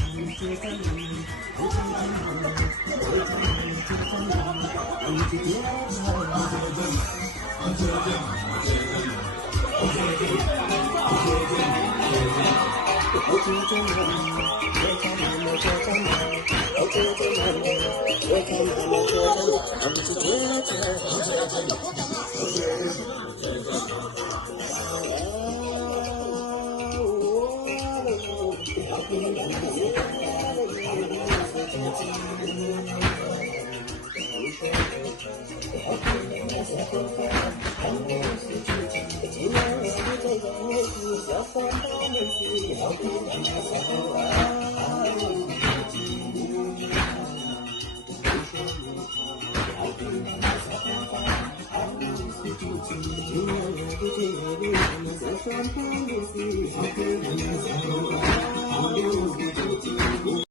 Hãy subscribe cho kênh Ghiền Mì Gõ để không bỏ lỡ những video hấp dẫn.